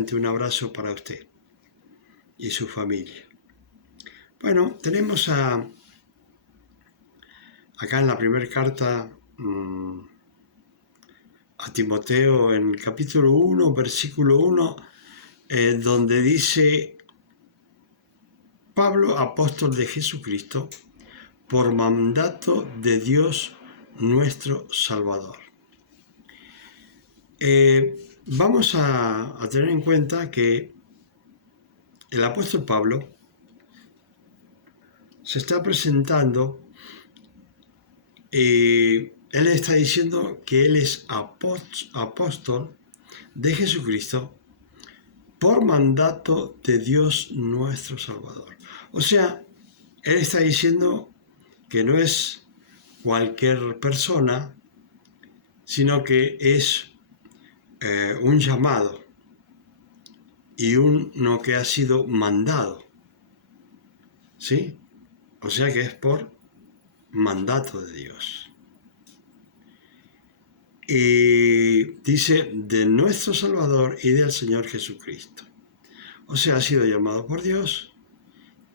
Un abrazo para usted y su familia. Bueno, tenemos acá en la primera carta a Timoteo, en el capítulo 1, versículo 1, donde dice: Pablo, apóstol de Jesucristo, por mandato de Dios nuestro Salvador. Vamos a tener en cuenta que el apóstol Pablo se está presentando y él está diciendo que él es apóstol de Jesucristo por mandato de Dios nuestro Salvador. O sea, él está diciendo que no es cualquier persona, sino que es un llamado y uno que ha sido mandado. ¿Sí? O sea que es por mandato de Dios. Y dice de nuestro Salvador y del Señor Jesucristo. O sea, ha sido llamado por Dios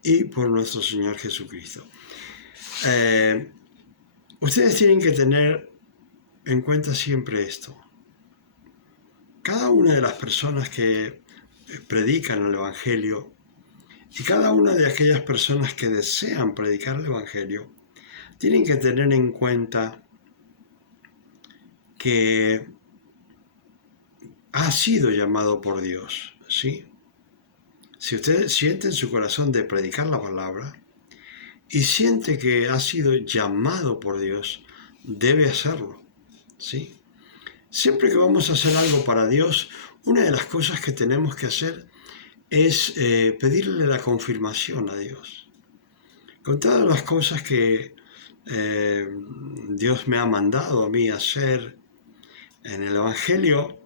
y por nuestro Señor Jesucristo. Ustedes tienen que tener en cuenta siempre esto. Cada una de las personas que predican el Evangelio y cada una de aquellas personas que desean predicar el Evangelio tienen que tener en cuenta que ha sido llamado por Dios, ¿sí? Si usted siente en su corazón de predicar la palabra y siente que ha sido llamado por Dios, debe hacerlo, ¿sí? Siempre que vamos a hacer algo para Dios, una de las cosas que tenemos que hacer es pedirle la confirmación a Dios. Con todas las cosas que Dios me ha mandado a mí hacer en el Evangelio,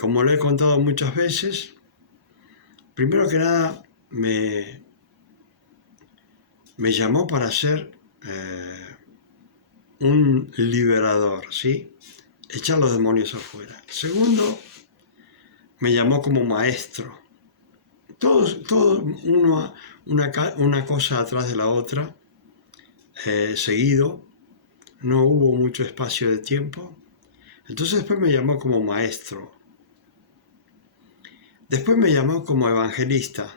como lo he contado muchas veces, primero que nada me llamó para ser un liberador, ¿sí? Echar los demonios afuera. Segundo, me llamó como maestro. Todo una cosa atrás de la otra, seguido, no hubo mucho espacio de tiempo. Entonces después me llamó como maestro. Después me llamó como evangelista,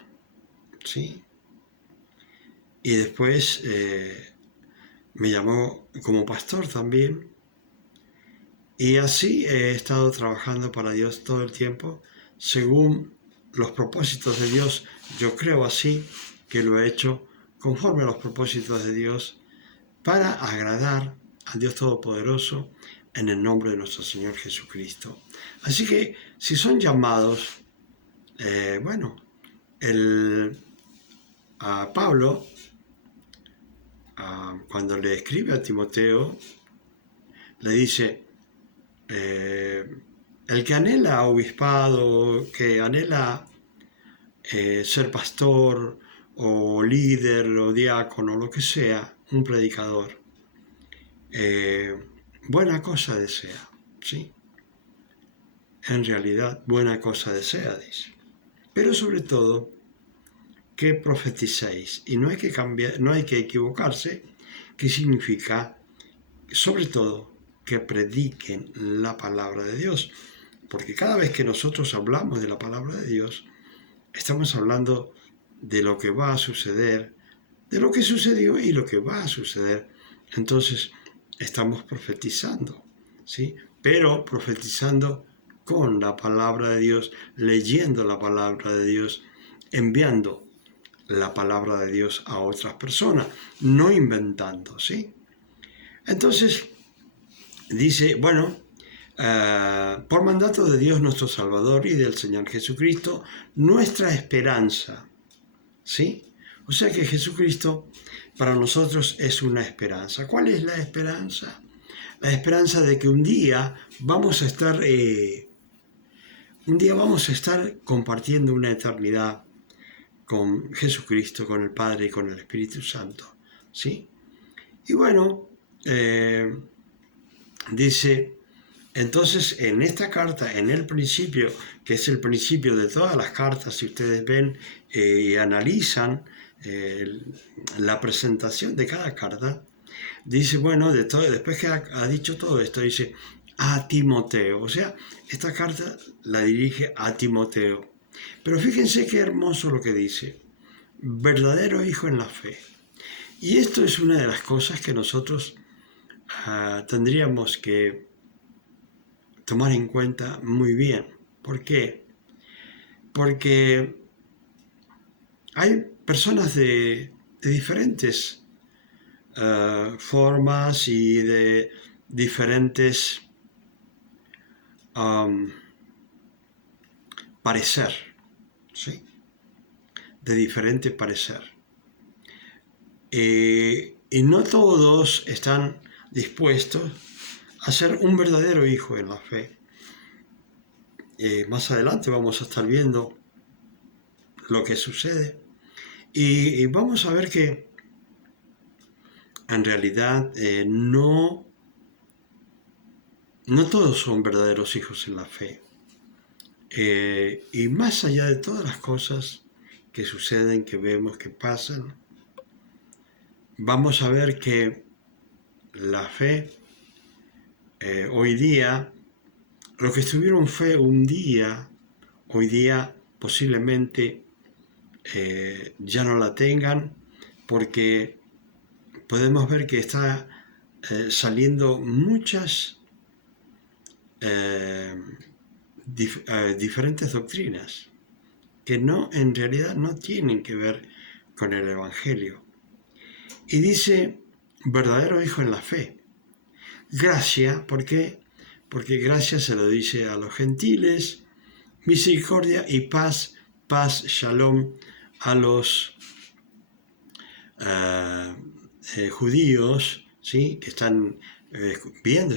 ¿sí? Y después me llamó como pastor también. Y así he estado trabajando para Dios todo el tiempo, según los propósitos de Dios. Yo creo así que lo he hecho conforme a los propósitos de Dios para agradar a Dios Todopoderoso en el nombre de nuestro Señor Jesucristo. Así que si son llamados, a Pablo, cuando le escribe a Timoteo, le dice: el que anhela obispado, que anhela ser pastor o líder o diácono, lo que sea, un predicador, buena cosa desea, ¿sí? En realidad, buena cosa desea, dice. Pero sobre todo, que profeticéis. Y no hay que cambiar, no hay que equivocarse, que significa, sobre todo, que prediquen la palabra de Dios. Porque cada vez que nosotros hablamos de la palabra de Dios, estamos hablando de lo que va a suceder, de lo que sucedió y lo que va a suceder. Entonces, estamos profetizando, ¿sí? Pero profetizando con la palabra de Dios, leyendo la palabra de Dios, enviando la palabra de Dios a otras personas, no inventando, ¿sí? Entonces, dice, por mandato de Dios nuestro Salvador y del Señor Jesucristo, nuestra esperanza, ¿sí? O sea que Jesucristo para nosotros es una esperanza. ¿Cuál es la esperanza? La esperanza de que un día vamos a estar compartiendo una eternidad con Jesucristo, con el Padre y con el Espíritu Santo, ¿sí? Y bueno, dice Entonces, en esta carta, en el principio, que es el principio de todas las cartas, si ustedes ven y analizan la presentación de cada carta, dice, bueno, después que ha dicho todo esto, dice a Timoteo. O sea, esta carta la dirige a Timoteo. Pero fíjense qué hermoso lo que dice. Verdadero hijo en la fe. Y esto es una de las cosas que nosotros tendríamos que tomar en cuenta muy bien. ¿Por qué? Porque hay personas de diferentes formas y de diferentes parecer, ¿sí? De diferente parecer. Y no todos están dispuestos a ser un verdadero hijo en la fe. Más adelante vamos a estar viendo lo que sucede y vamos a ver que en realidad no todos son verdaderos hijos en la fe. Y más allá de todas las cosas que suceden, que vemos, que pasan, vamos a ver que la fe hoy día, los que estuvieron fe un día, hoy día posiblemente ya no la tengan, porque podemos ver que está saliendo muchas diferentes doctrinas que no, en realidad no tienen que ver con el Evangelio. Y dice, verdadero hijo en la fe. Gracia, ¿por qué? Porque gracia se lo dice a los gentiles, misericordia y paz, shalom, a los judíos, ¿sí? Que están viendo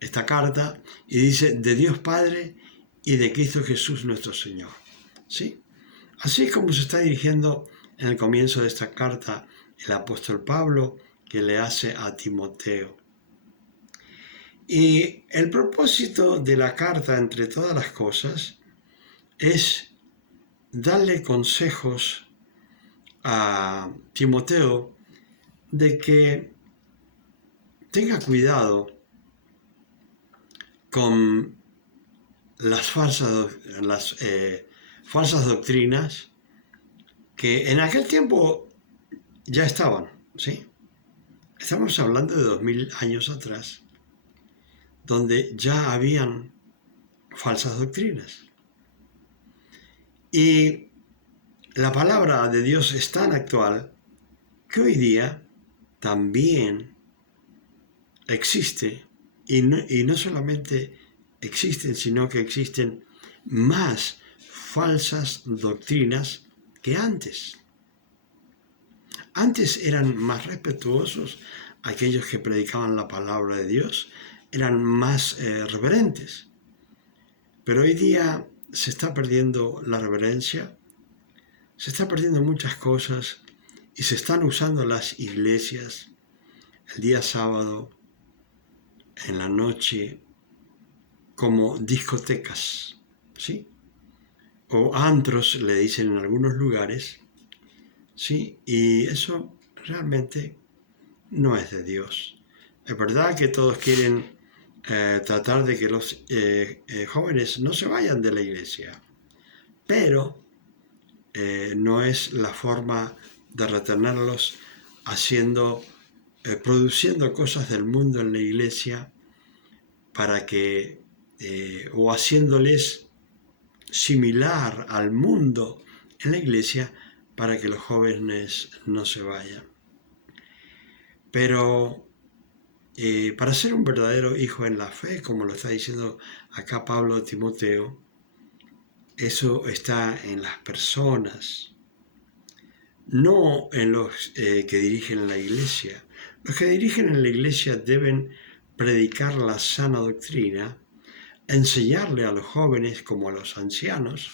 esta carta, y dice, de Dios Padre y de Cristo Jesús nuestro Señor. ¿Sí? Así es como se está dirigiendo en el comienzo de esta carta el apóstol Pablo, que le hace a Timoteo. Y el propósito de la carta, entre todas las cosas, es darle consejos a Timoteo de que tenga cuidado con las falsas doctrinas que en aquel tiempo ya estaban, ¿sí? Estamos hablando de 2000 años atrás, donde ya habían falsas doctrinas. Y la palabra de Dios es tan actual que hoy día también existe, y no solamente existen, sino que existen más falsas doctrinas que antes. Antes eran más respetuosos aquellos que predicaban la palabra de Dios, eran más reverentes. Pero hoy día se está perdiendo la reverencia, se está perdiendo muchas cosas y se están usando las iglesias el día sábado, en la noche, como discotecas, ¿sí? O antros, le dicen en algunos lugares, ¿sí? Y eso realmente no es de Dios. Es verdad que todos quieren tratar de que los jóvenes no se vayan de la iglesia, pero no es la forma de retenerlos produciendo cosas del mundo en la iglesia para que, o haciéndoles similar al mundo en la iglesia para que los jóvenes no se vayan. Pero para ser un verdadero hijo en la fe, como lo está diciendo acá Pablo a Timoteo, eso está en las personas, no en los que dirigen la iglesia. Los que dirigen en la iglesia deben predicar la sana doctrina, enseñarle a los jóvenes como a los ancianos,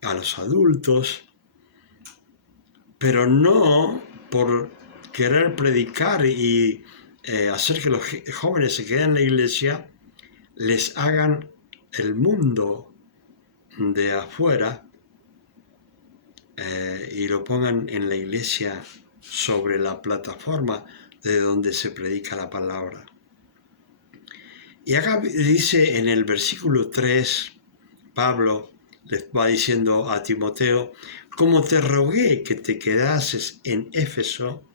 a los adultos, pero no por querer predicar y hacer que los jóvenes se queden en la iglesia, les hagan el mundo de afuera y lo pongan en la iglesia sobre la plataforma de donde se predica la palabra. Y acá dice en el versículo 3, Pablo les va diciendo a Timoteo: como te rogué que te quedases en Éfeso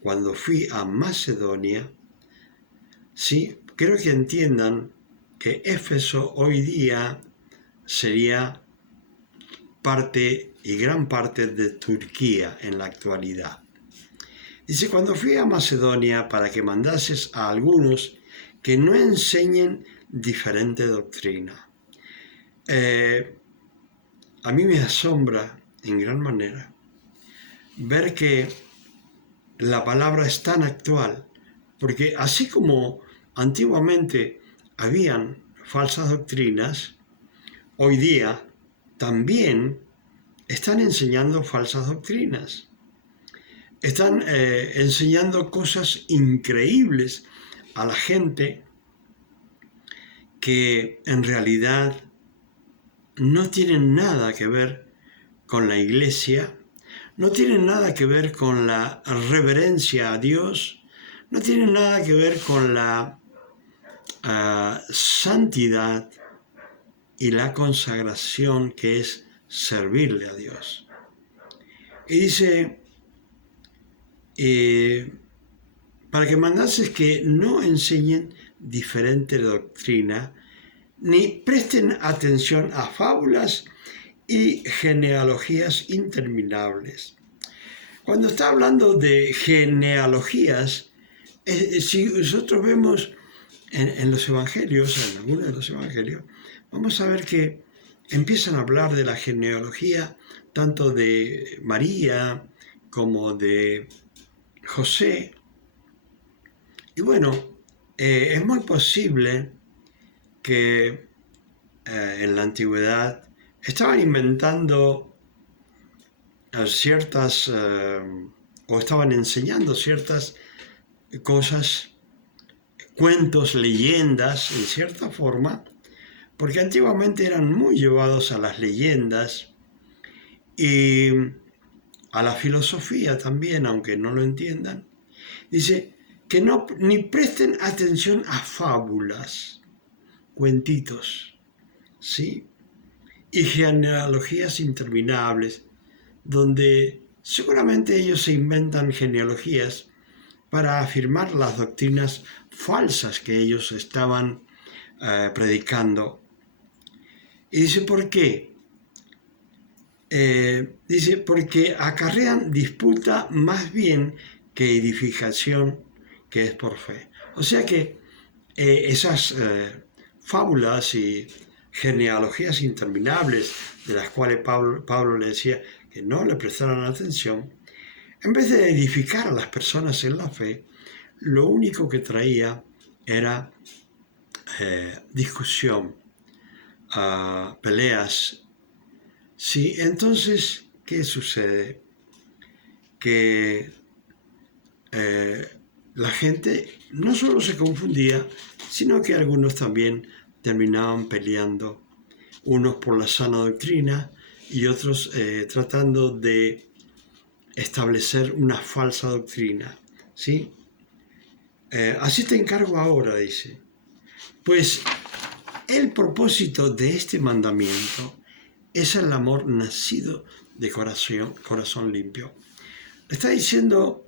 cuando fui a Macedonia, sí, quiero que entiendan que Éfeso hoy día sería parte y gran parte de Turquía en la actualidad. Dice: cuando fui a Macedonia para que mandases a algunos que no enseñen diferente doctrina. A mí me asombra en gran manera ver que la palabra es tan actual, porque así como antiguamente habían falsas doctrinas, hoy día también están enseñando falsas doctrinas. Están enseñando cosas increíbles a la gente que en realidad no tienen nada que ver con la iglesia, no tienen nada que ver con la reverencia a Dios, no tienen nada que ver con la santidad y la consagración que es servirle a Dios. Y dice, para que mandases que no enseñen diferente doctrina, ni presten atención a fábulas y genealogías interminables. Cuando está hablando de genealogías, si nosotros vemos en los evangelios, en algunos de los evangelios, vamos a ver que empiezan a hablar de la genealogía tanto de María como de José. Y bueno, es muy posible que en la antigüedad estaban inventando ciertas o estaban enseñando ciertas cosas, cuentos, leyendas, en cierta forma, porque antiguamente eran muy llevados a las leyendas y a la filosofía también, aunque no lo entiendan. Dice que no, ni presten atención a fábulas, cuentitos, ¿sí? Y genealogías interminables, donde seguramente ellos se inventan genealogías para afirmar las doctrinas falsas que ellos estaban predicando. Y dice, ¿por qué? Dice, porque acarrean disputa más bien que edificación, que es por fe. O sea que esas fábulas y genealogías interminables de las cuales Pablo le decía que no le prestaran atención, en vez de edificar a las personas en la fe, lo único que traía era discusión, peleas. Sí, entonces, ¿qué sucede? Que la gente no solo se confundía, sino que algunos también terminaban peleando, unos por la sana doctrina y otros tratando de establecer una falsa doctrina, ¿sí? Así te encargo ahora, dice. Pues el propósito de este mandamiento es el amor nacido de corazón limpio. Le está diciendo,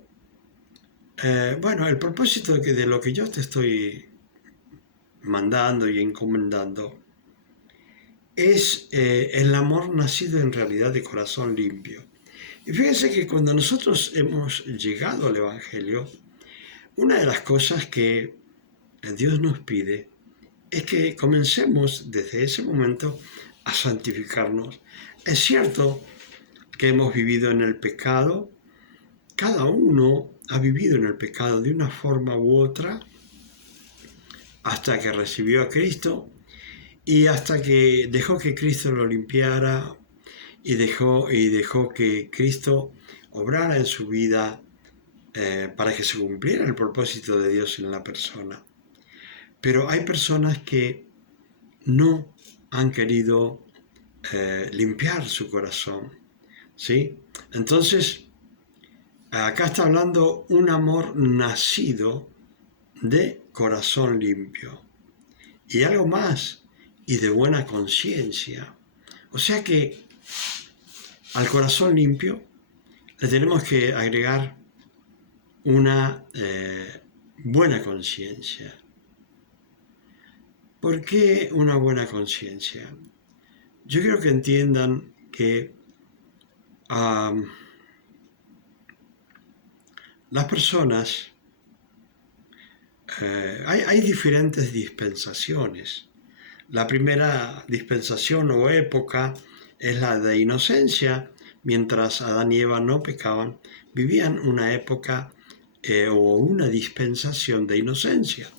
bueno, el propósito de lo que yo te estoy mandando y encomendando es el amor nacido en realidad de corazón limpio. Y fíjense que cuando nosotros hemos llegado al Evangelio, una de las cosas que Dios nos pide es que comencemos desde ese momento a santificarnos. Es cierto que hemos vivido en el pecado, cada uno ha vivido en el pecado de una forma u otra hasta que recibió a Cristo y hasta que dejó que Cristo lo limpiara y dejó que Cristo obrara en su vida para que se cumpliera el propósito de Dios en la persona. Pero hay personas que no han querido limpiar su corazón, ¿sí? Entonces, acá está hablando un amor nacido de corazón limpio. Y algo más, y de buena conciencia. O sea que al corazón limpio le tenemos que agregar una buena conciencia. ¿Por qué una buena conciencia? Yo quiero que entiendan que las personas, hay diferentes dispensaciones. La primera dispensación o época es la de inocencia. Mientras Adán y Eva no pecaban, vivían una época o una dispensación de inocencia.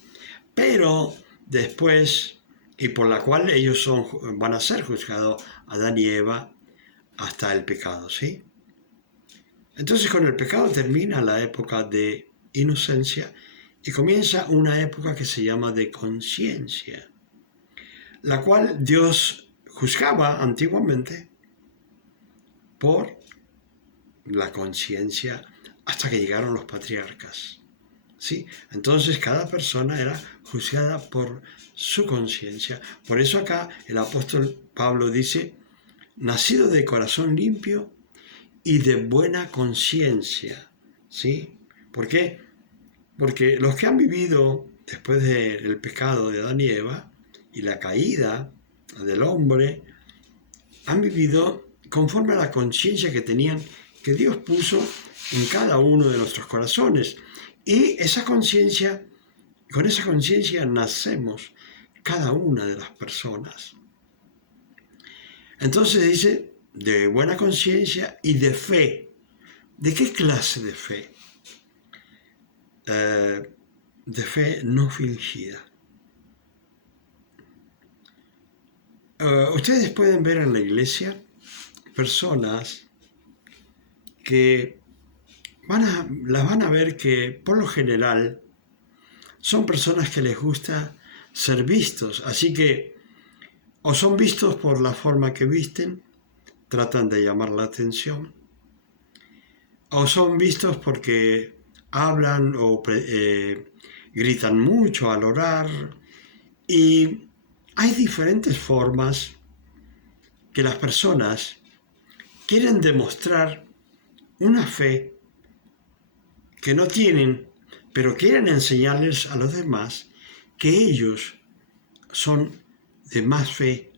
Pero después, y por la cual ellos van a ser juzgados, Adán y Eva, hasta el pecado, ¿sí? Entonces con el pecado termina la época de inocencia y comienza una época que se llama de conciencia, la cual Dios juzgaba antiguamente por la conciencia hasta que llegaron los patriarcas. ¿Sí? Entonces cada persona era juzgada por su conciencia. Por eso acá el apóstol Pablo dice, nacido de corazón limpio y de buena conciencia. ¿Sí? ¿Por qué? Porque los que han vivido después del pecado de Adán y Eva y la caída del hombre, han vivido conforme a la conciencia que tenían, que Dios puso en cada uno de nuestros corazones. Y esa conciencia, con esa conciencia nacemos cada una de las personas. Entonces dice, de buena conciencia y de fe. ¿De qué clase de fe? De fe no fingida. Ustedes pueden ver en la iglesia personas que las van a ver que por lo general son personas que les gusta ser vistos, así que o son vistos por la forma que visten, tratan de llamar la atención, o son vistos porque hablan o gritan mucho al orar, y hay diferentes formas que las personas quieren demostrar una fe que no tienen, pero quieren enseñarles a los demás que ellos son de más fe,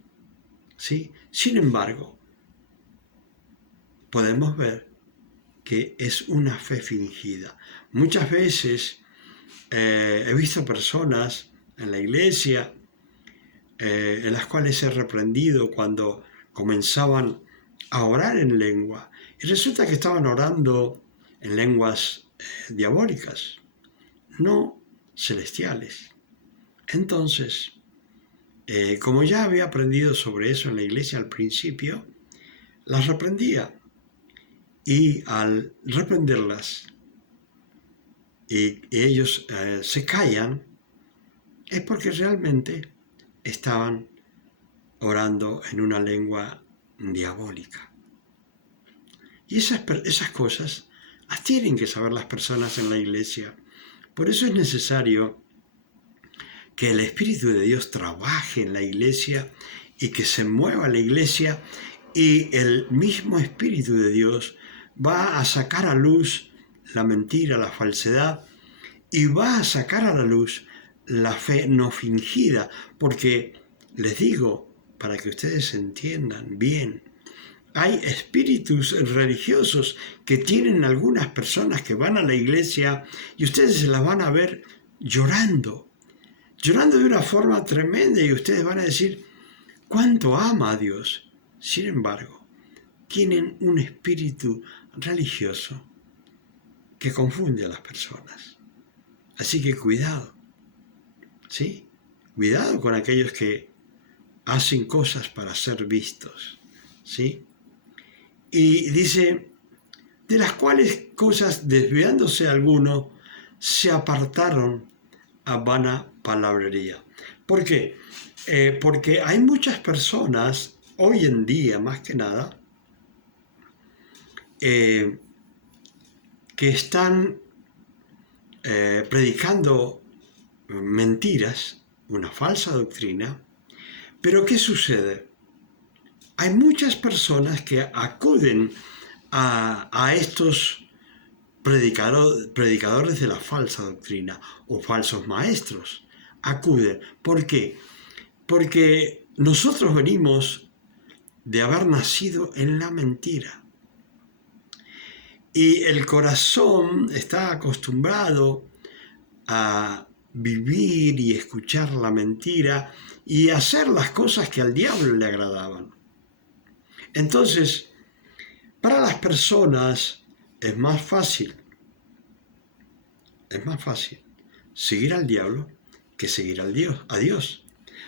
¿sí? Sin embargo, podemos ver que es una fe fingida. Muchas veces he visto personas en la iglesia en las cuales he reprendido cuando comenzaban a orar en lengua. Y resulta que estaban orando en lenguas diabólicas, no celestiales. Entonces, como ya había aprendido sobre eso en la iglesia al principio, las reprendía. Y al reprenderlas y ellos se callan, es porque realmente estaban orando en una lengua diabólica. Y esas cosas las tienen que saber las personas en la iglesia. Por eso es necesario que el Espíritu de Dios trabaje en la iglesia y que se mueva la iglesia, y el mismo Espíritu de Dios va a sacar a luz la mentira, la falsedad, y va a sacar a la luz la fe no fingida, porque les digo, para que ustedes entiendan bien, hay espíritus religiosos que tienen algunas personas que van a la iglesia y ustedes se las van a ver llorando de una forma tremenda, y ustedes van a decir, ¿cuánto ama a Dios? Sin embargo, tienen un espíritu religioso que confunde a las personas. Así que cuidado, ¿sí? Cuidado con aquellos que hacen cosas para ser vistos, ¿sí? Y dice, de las cuales cosas, desviándose algunos, se apartaron a vana palabrería. ¿Por qué? Porque hay muchas personas, hoy en día más que nada, que están predicando mentiras, una falsa doctrina, pero ¿qué sucede? Hay muchas personas que acuden a estos predicadores de la falsa doctrina o falsos maestros. Acuden. ¿Por qué? Porque nosotros venimos de haber nacido en la mentira. Y el corazón está acostumbrado a vivir y escuchar la mentira y hacer las cosas que al diablo le agradaban. Entonces, para las personas es más fácil seguir al diablo que seguir a Dios.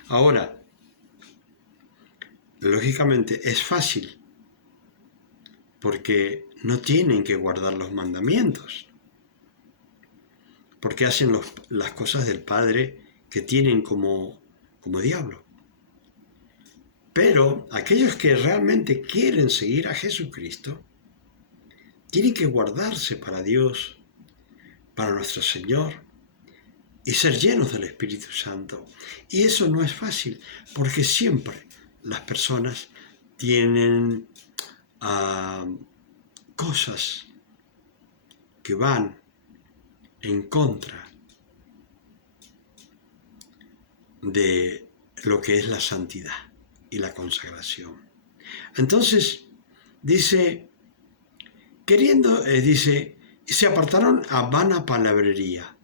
Ahora, lógicamente es fácil porque no tienen que guardar los mandamientos, porque hacen las cosas del Padre que tienen como diablo. Pero aquellos que realmente quieren seguir a Jesucristo, tienen que guardarse para Dios, para nuestro Señor, y ser llenos del Espíritu Santo. Y eso no es fácil, porque siempre las personas tienen cosas que van en contra de lo que es la santidad y la consagración. Entonces, dice, se apartaron a vana palabrería,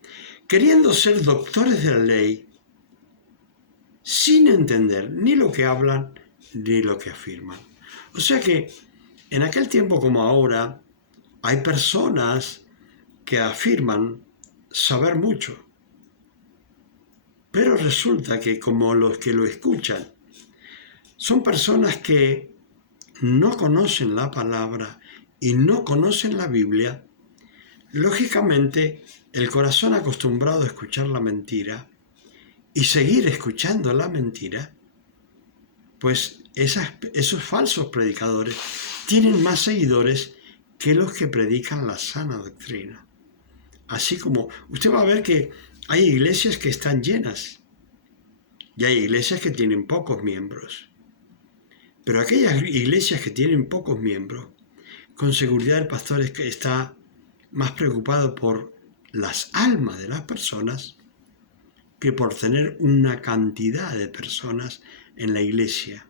queriendo ser doctores de la ley, sin entender ni lo que hablan ni lo que afirman. O sea que en aquel tiempo como ahora, hay personas que afirman saber mucho, pero resulta que como los que lo escuchan son personas que no conocen la palabra y no conocen la Biblia, lógicamente el corazón acostumbrado a escuchar la mentira y seguir escuchando la mentira, pues esos falsos predicadores tienen más seguidores que los que predican la sana doctrina. Así como usted va a ver que hay iglesias que están llenas y hay iglesias que tienen pocos miembros. Pero aquellas iglesias que tienen pocos miembros, con seguridad el pastor está más preocupado por las almas de las personas que por tener una cantidad de personas en la iglesia.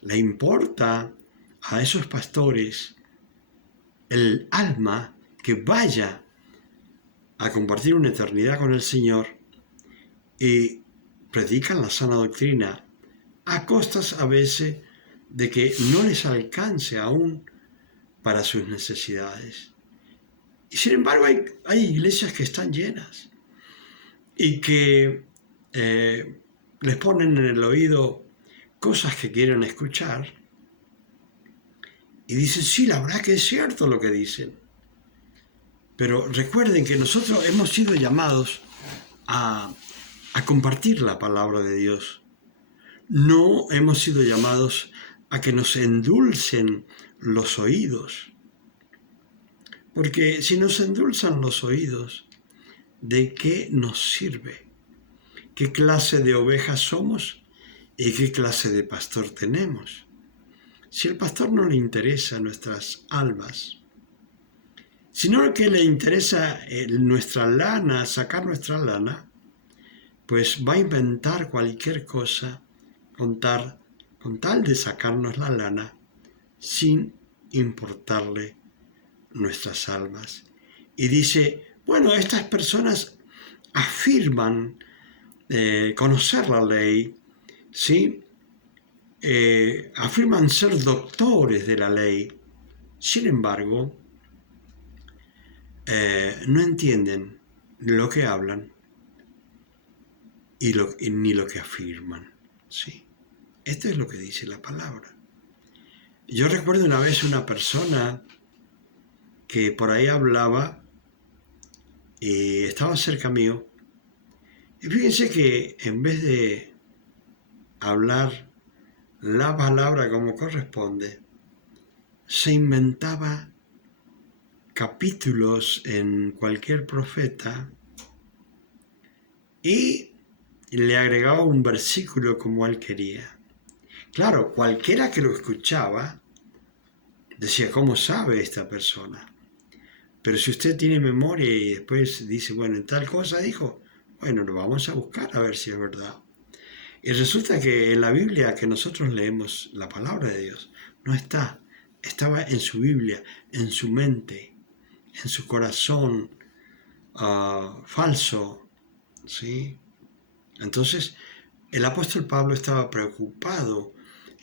Le importa a esos pastores el alma que vaya a compartir una eternidad con el Señor y predican la sana doctrina a costas a veces de que no les alcance aún para sus necesidades. Y sin embargo hay iglesias que están llenas y que les ponen en el oído cosas que quieren escuchar y dicen, sí, la verdad que es cierto lo que dicen. Pero recuerden que nosotros hemos sido llamados a compartir la palabra de Dios. No hemos sido llamados a que nos endulcen los oídos. Porque si nos endulzan los oídos, ¿de qué nos sirve? ¿Qué clase de ovejas somos y qué clase de pastor tenemos? Si al pastor no le interesa nuestras almas, sino que le interesa nuestra lana, sacar nuestra lana, pues va a inventar cualquier cosa con tal de sacarnos la lana sin importarle nuestras almas. Y dice, bueno, estas personas afirman conocer la ley, ¿sí? Afirman ser doctores de la ley, sin embargo, no entienden lo que hablan ni lo que afirman, ¿sí? Esto es lo que dice la palabra. Yo recuerdo una vez una persona que por ahí hablaba y estaba cerca mío. Y fíjense que en vez de hablar la palabra como corresponde, se inventaba capítulos en cualquier profeta y le agregaba un versículo como él quería. Claro, cualquiera que lo escuchaba decía, ¿cómo sabe esta persona? Pero si usted tiene memoria y después dice, bueno, en tal cosa dijo, bueno, lo vamos a buscar a ver si es verdad. Y resulta que en la Biblia que nosotros leemos, la palabra de Dios, no está. Estaba en su Biblia, en su mente, en su corazón falso, ¿sí? Entonces, el apóstol Pablo estaba preocupado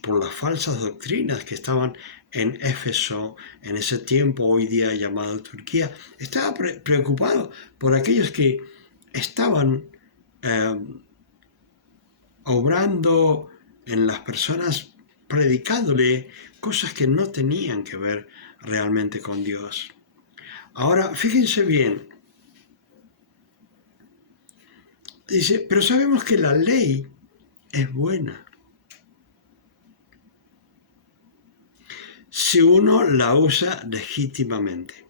por las falsas doctrinas que estaban en Éfeso, en ese tiempo hoy día llamado Turquía. Estaba preocupado por aquellos que estaban obrando en las personas, predicándole cosas que no tenían que ver realmente con Dios. Ahora, fíjense bien, dice, pero sabemos que la ley es buena si uno la usa legítimamente.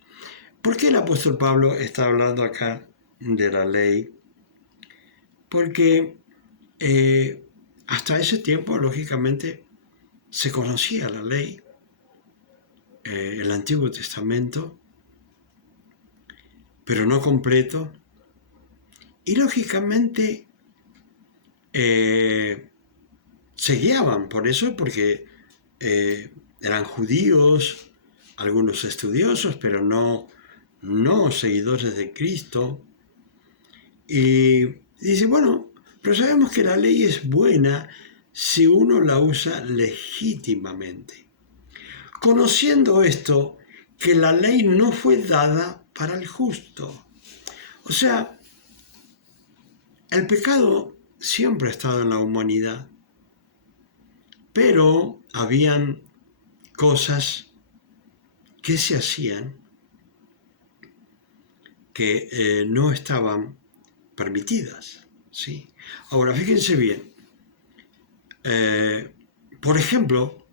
¿Por qué el apóstol Pablo está hablando acá de la ley? Porque hasta ese tiempo, lógicamente, se conocía la ley, el Antiguo Testamento, pero no completo. Y lógicamente se guiaban por eso, porque eran judíos, algunos estudiosos, pero no seguidores de Cristo. Y dice, bueno, pero sabemos que la ley es buena si uno la usa legítimamente. Conociendo esto, que la ley no fue dada para el justo. O sea, el pecado siempre ha estado en la humanidad, pero habían cosas que se hacían que no estaban permitidas, ¿sí? Ahora, fíjense bien, por ejemplo,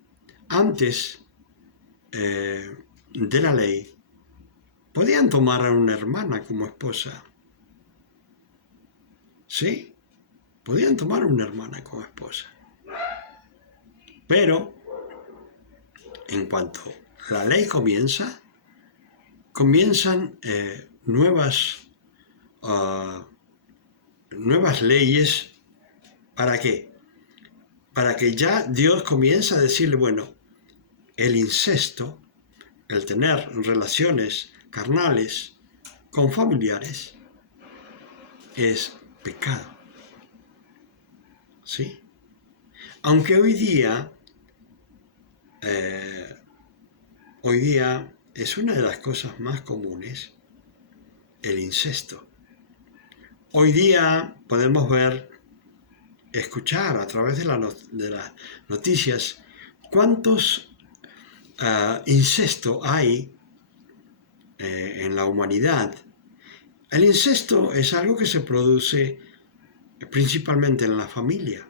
antes de la ley, podían tomar a una hermana como esposa, ¿sí? Podían tomar a una hermana como esposa. Pero, en cuanto la ley comienzan nuevas leyes. ¿Para qué? Para que ya Dios comienza a decirle, bueno, el incesto, el tener relaciones carnales con familiares, es pecado. ¿Sí? Aunque hoy día es una de las cosas más comunes, el incesto. Hoy día podemos escuchar a través de las noticias cuántos incesto hay en la humanidad. El incesto es algo que se produce principalmente en la familia.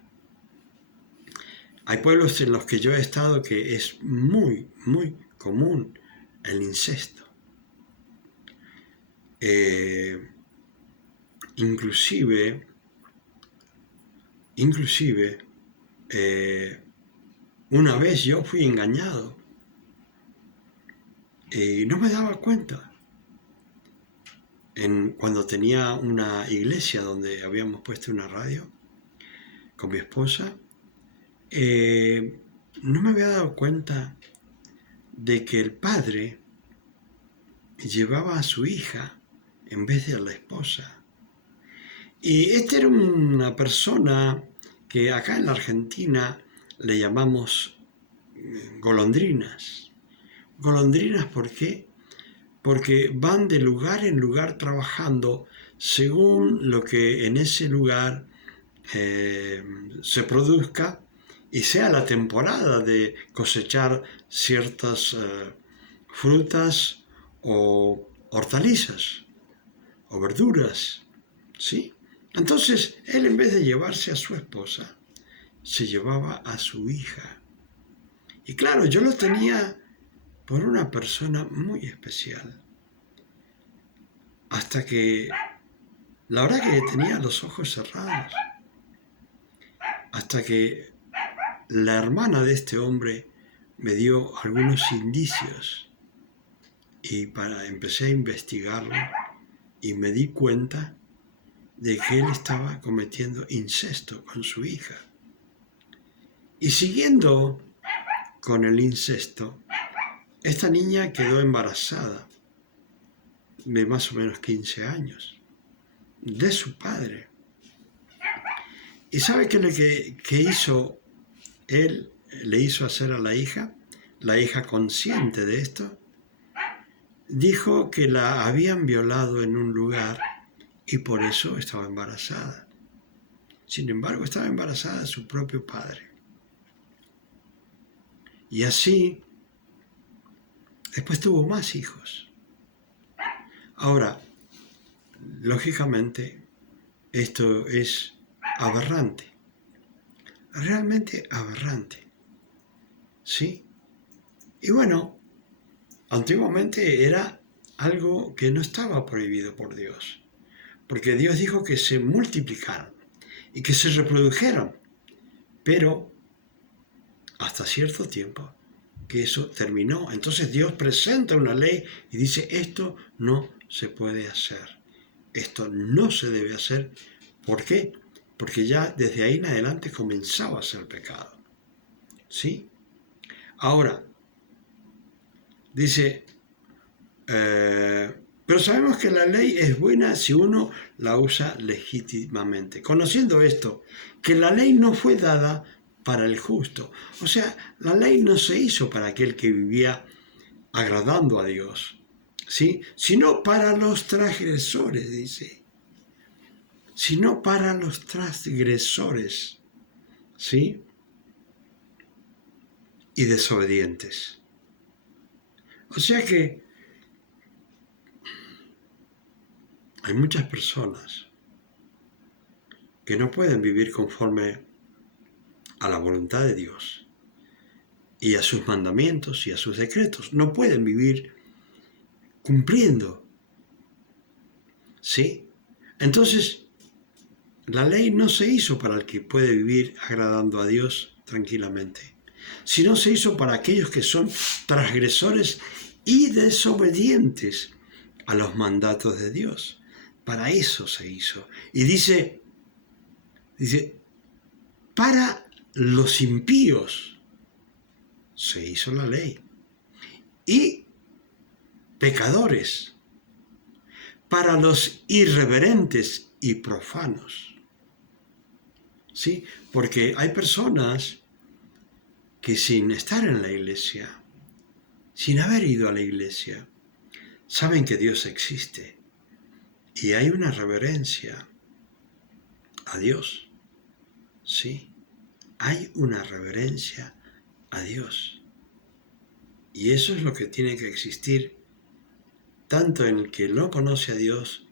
Hay pueblos en los que yo he estado que es muy, muy común el incesto. Inclusive, una vez yo fui engañado y no me daba cuenta. Cuando tenía una iglesia donde habíamos puesto una radio con mi esposa, no me había dado cuenta de que el padre llevaba a su hija en vez de a la esposa. Y esta era una persona que acá en la Argentina le llamamos golondrinas. Golondrinas, ¿por qué? Porque van de lugar en lugar trabajando según lo que en ese lugar se produzca y sea la temporada de cosechar ciertas frutas o hortalizas o verduras, ¿sí? Entonces, él en vez de llevarse a su esposa, se llevaba a su hija. Y claro, yo lo tenía por una persona muy especial. Hasta que, la verdad que tenía los ojos cerrados. Hasta que la hermana de este hombre me dio algunos indicios. Y empecé a investigarlo y me di cuenta de que él estaba cometiendo incesto con su hija. Y siguiendo con el incesto, esta niña quedó embarazada de más o menos 15 años, de su padre. ¿Y sabe qué hizo él? Le hizo hacer a la hija consciente de esto, dijo que la habían violado en un lugar y por eso estaba embarazada. Sin embargo, estaba embarazada de su propio padre. Y así, después tuvo más hijos. Ahora, lógicamente, esto es aberrante, realmente aberrante, ¿sí? Y bueno, antiguamente era algo que no estaba prohibido por Dios, porque Dios dijo que se multiplicaron y que se reprodujeron, pero hasta cierto tiempo que eso terminó. Entonces Dios presenta una ley y dice, esto no se puede hacer, esto no se debe hacer. ¿Por qué? Porque ya desde ahí en adelante comenzaba a ser pecado. ¿Sí? Ahora, dice, pero sabemos que la ley es buena si uno la usa legítimamente. Conociendo esto, que la ley no fue dada para el justo. O sea, la ley no se hizo para aquel que vivía agradando a Dios, ¿sí? Sino para los transgresores, dice. Sino para los transgresores, ¿sí? Y desobedientes. O sea que hay muchas personas que no pueden vivir conforme a la voluntad de Dios y a sus mandamientos y a sus decretos. No pueden vivir cumpliendo, ¿sí? Entonces, la ley no se hizo para el que puede vivir agradando a Dios tranquilamente, sino se hizo para aquellos que son transgresores y desobedientes a los mandatos de Dios. Para eso se hizo. Y dice, para los impíos se hizo la ley. Y pecadores, para los irreverentes y profanos. ¿Sí? Porque hay personas que sin estar en la iglesia, sin haber ido a la iglesia, saben que Dios existe y hay una reverencia a Dios. Sí, hay una reverencia a Dios. Y eso es lo que tiene que existir tanto en el que no conoce a Dios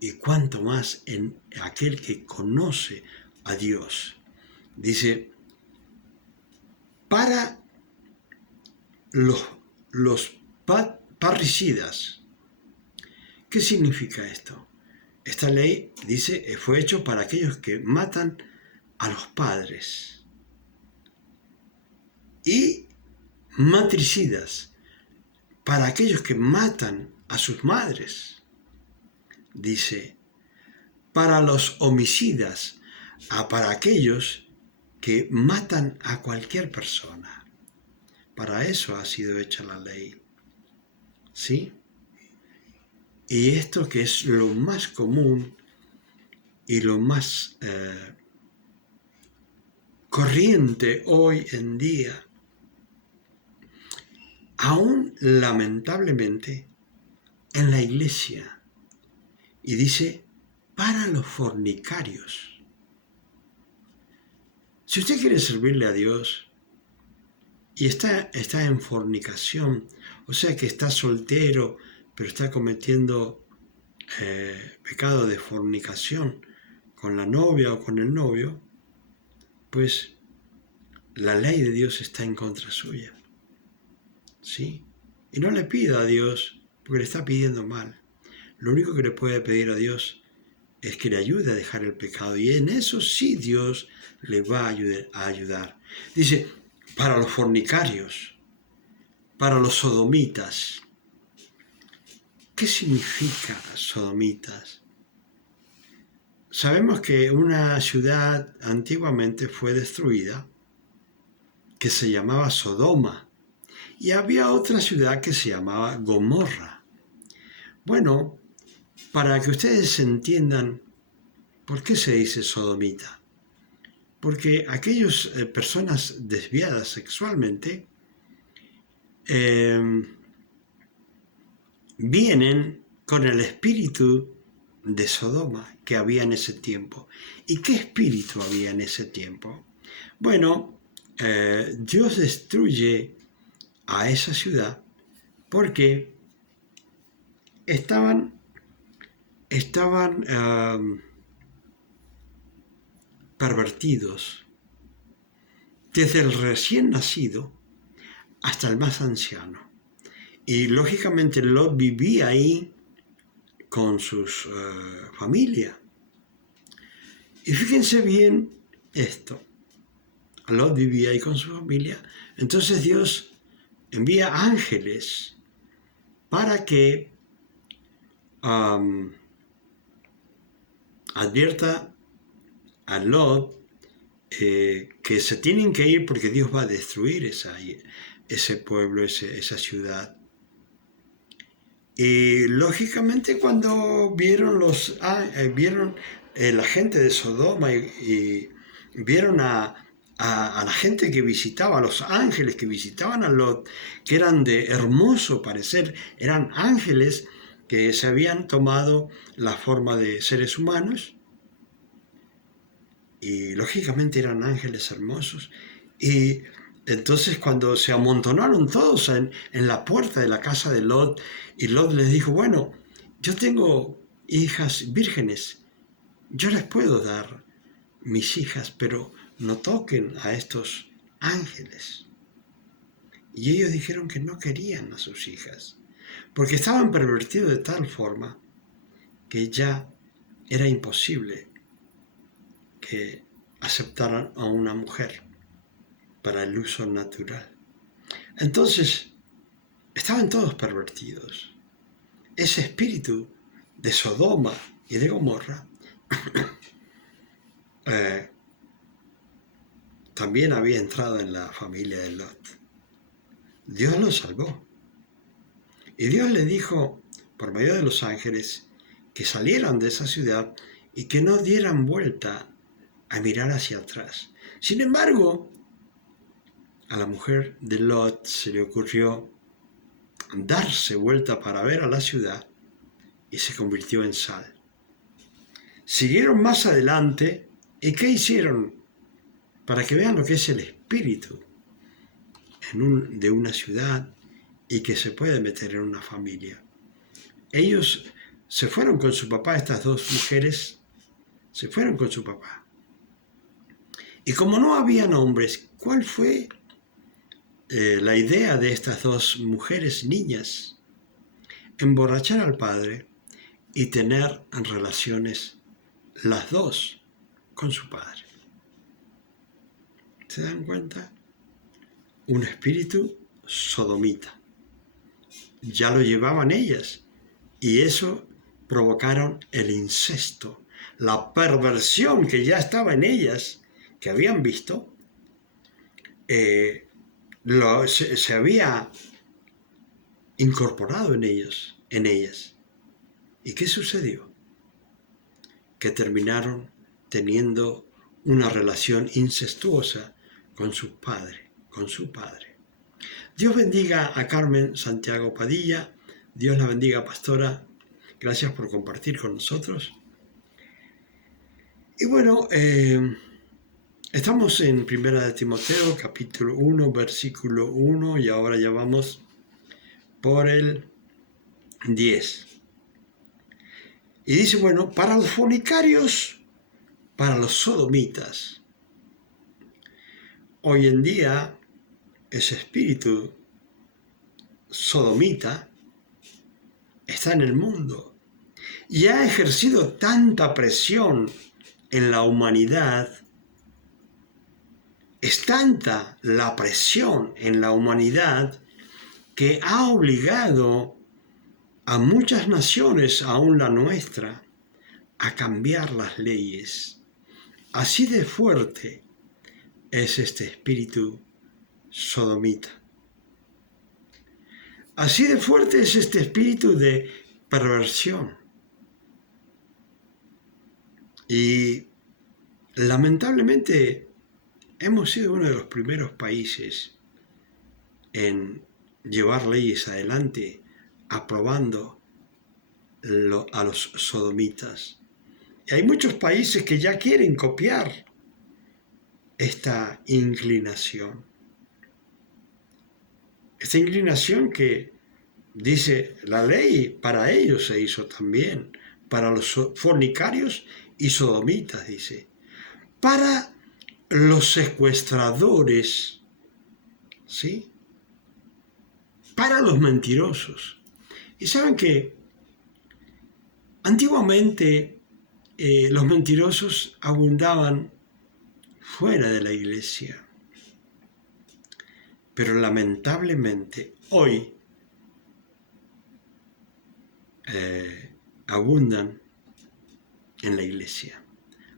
y cuanto más en aquel que conoce a Dios. Dice, para los parricidas. ¿Qué significa esto? Esta ley, dice, fue hecho para aquellos que matan a los padres. Y matricidas, para aquellos que matan a sus madres. Dice, para los homicidas, para aquellos que matan a cualquier persona. Para eso ha sido hecha la ley. ¿Sí? Y esto que es lo más común y lo más corriente hoy en día, aún lamentablemente en la iglesia. Y dice, para los fornicarios. Si usted quiere servirle a Dios y está en fornicación, o sea que está soltero, pero está cometiendo pecado de fornicación con la novia o con el novio, pues la ley de Dios está en contra suya. ¿Sí? Y no le pida a Dios, porque le está pidiendo mal. Lo único que le puede pedir a Dios es que le ayude a dejar el pecado. Y en eso sí Dios le va a ayudar. Dice, para los fornicarios, para los sodomitas. ¿Qué significa sodomitas? Sabemos que una ciudad antiguamente fue destruida que se llamaba Sodoma y había otra ciudad que se llamaba Gomorra. Bueno, para que ustedes entiendan por qué se dice sodomita, porque aquellas personas desviadas sexualmente vienen con el espíritu de Sodoma que había en ese tiempo. ¿Y qué espíritu había en ese tiempo? Bueno, Dios destruye a esa ciudad porque estaban pervertidos desde el recién nacido hasta el más anciano. Y lógicamente Lot vivía ahí con su familia. Y fíjense bien esto. Lot vivía ahí con su familia. Entonces Dios envía ángeles para que advierta a Lot que se tienen que ir porque Dios va a destruir ese pueblo, esa ciudad. Y lógicamente cuando vieron la gente de Sodoma y vieron a la gente que visitaba, a los ángeles que visitaban a Lot, que eran de hermoso parecer, eran ángeles que se habían tomado la forma de seres humanos, y lógicamente eran ángeles hermosos. Y entonces cuando se amontonaron todos en la puerta de la casa de Lot, y Lot les dijo, bueno, yo tengo hijas vírgenes, yo les puedo dar mis hijas, pero no toquen a estos ángeles. Y ellos dijeron que no querían a sus hijas, porque estaban pervertidos de tal forma que ya era imposible que aceptaran a una mujer para el uso natural. Entonces, estaban todos pervertidos. Ese espíritu de Sodoma y de Gomorra también había entrado en la familia de Lot. Dios lo salvó. Y Dios le dijo, por medio de los ángeles, que salieran de esa ciudad y que no dieran vuelta a mirar hacia atrás. Sin embargo, a la mujer de Lot se le ocurrió darse vuelta para ver a la ciudad y se convirtió en sal. Siguieron más adelante y ¿qué hicieron? Para que vean lo que es el espíritu de una ciudad y que se puede meter en una familia. Ellos se fueron con su papá, estas dos mujeres se fueron con su papá. Y como no habían hombres, ¿cuál fue la idea de estas dos mujeres niñas? Emborrachar al padre y tener relaciones las dos con su padre. ¿Se dan cuenta? Un espíritu sodomita. Ya lo llevaban ellas y eso provocaron el incesto, la perversión que ya estaba en ellas, que habían visto, se había incorporado en ellas. ¿Y qué sucedió? Que terminaron teniendo una relación incestuosa con su padre. Dios bendiga a Carmen Santiago Padilla. Dios la bendiga, pastora. Gracias por compartir con nosotros. Y bueno, estamos en 1 Timoteo, capítulo 1, versículo 1, y ahora ya vamos por el 10. Y dice, bueno, para los fornicarios, para los sodomitas. Hoy en día, ese espíritu sodomita está en el mundo y ha ejercido tanta presión en la humanidad. Es tanta la presión en la humanidad que ha obligado a muchas naciones, aún la nuestra, a cambiar las leyes. Así de fuerte es este espíritu sodomita. Así de fuerte es este espíritu de perversión. Y lamentablemente hemos sido uno de los primeros países en llevar leyes adelante aprobando a los sodomitas. Y hay muchos países que ya quieren copiar esta inclinación. Esta inclinación que dice la ley para ellos se hizo también, para los fornicarios y sodomitas, dice. Para los secuestradores, ¿sí? Para los mentirosos. Y saben que antiguamente los mentirosos abundaban fuera de la iglesia. Pero lamentablemente hoy abundan en la iglesia.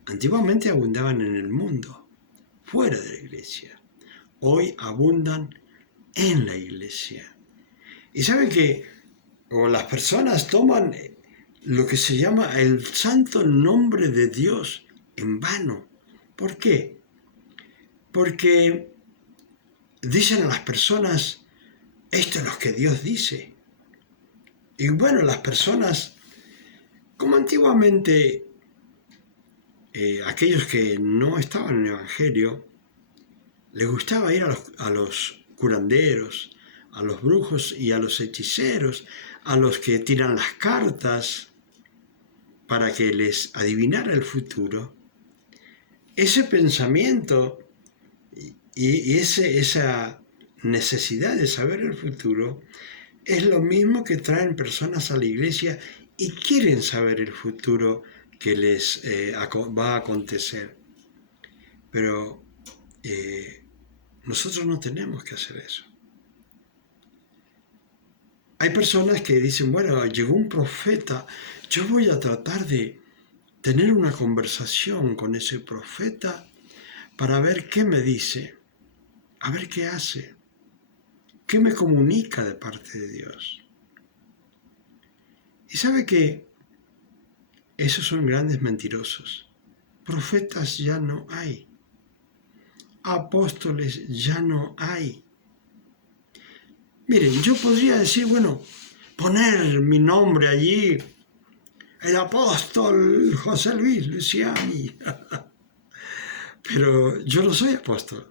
Antiguamente abundaban en el mundo, fuera de la iglesia. Hoy abundan en la iglesia. Y saben que las personas toman lo que se llama el santo nombre de Dios en vano. ¿Por qué? Porque dicen a las personas, esto es lo que Dios dice. Y bueno, las personas, como antiguamente aquellos que no estaban en el Evangelio, les gustaba ir a los curanderos, a los brujos y a los hechiceros, a los que tiran las cartas para que les adivinara el futuro. Ese pensamiento y esa necesidad de saber el futuro es lo mismo que traen personas a la iglesia y quieren saber el futuro que les va a acontecer. Pero nosotros no tenemos que hacer eso. Hay personas que dicen, bueno, llegó un profeta, yo voy a tratar de tener una conversación con ese profeta para ver qué me dice, a ver qué hace, qué me comunica de parte de Dios. Y sabe que esos son grandes mentirosos. Profetas ya no hay. Apóstoles ya no hay. Miren, yo podría decir, bueno, poner mi nombre allí, el apóstol José Luis Luciani. Pero yo no soy apóstol.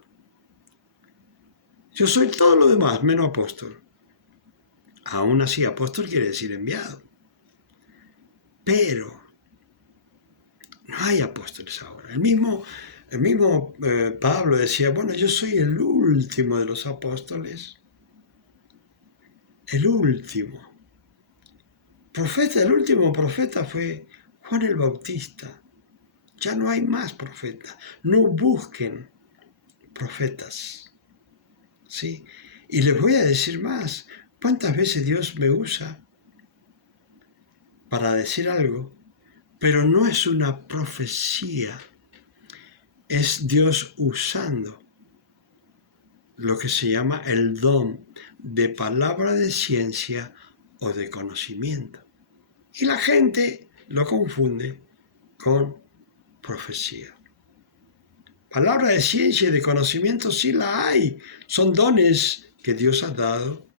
Yo soy todo lo demás, menos apóstol. Aún así, apóstol quiere decir enviado. Pero no hay apóstoles ahora. El mismo Pablo decía, bueno, yo soy el último de los apóstoles. El último. El último profeta fue Juan el Bautista. Ya no hay más profetas. No busquen profetas. ¿Sí? Y les voy a decir más. ¿Cuántas veces Dios me usa para decir algo? Pero no es una profecía. Es Dios usando lo que se llama el don de palabra de ciencia o de conocimiento. Y la gente lo confunde con profecía. Palabra de ciencia y de conocimiento sí la hay. Son dones que Dios ha dado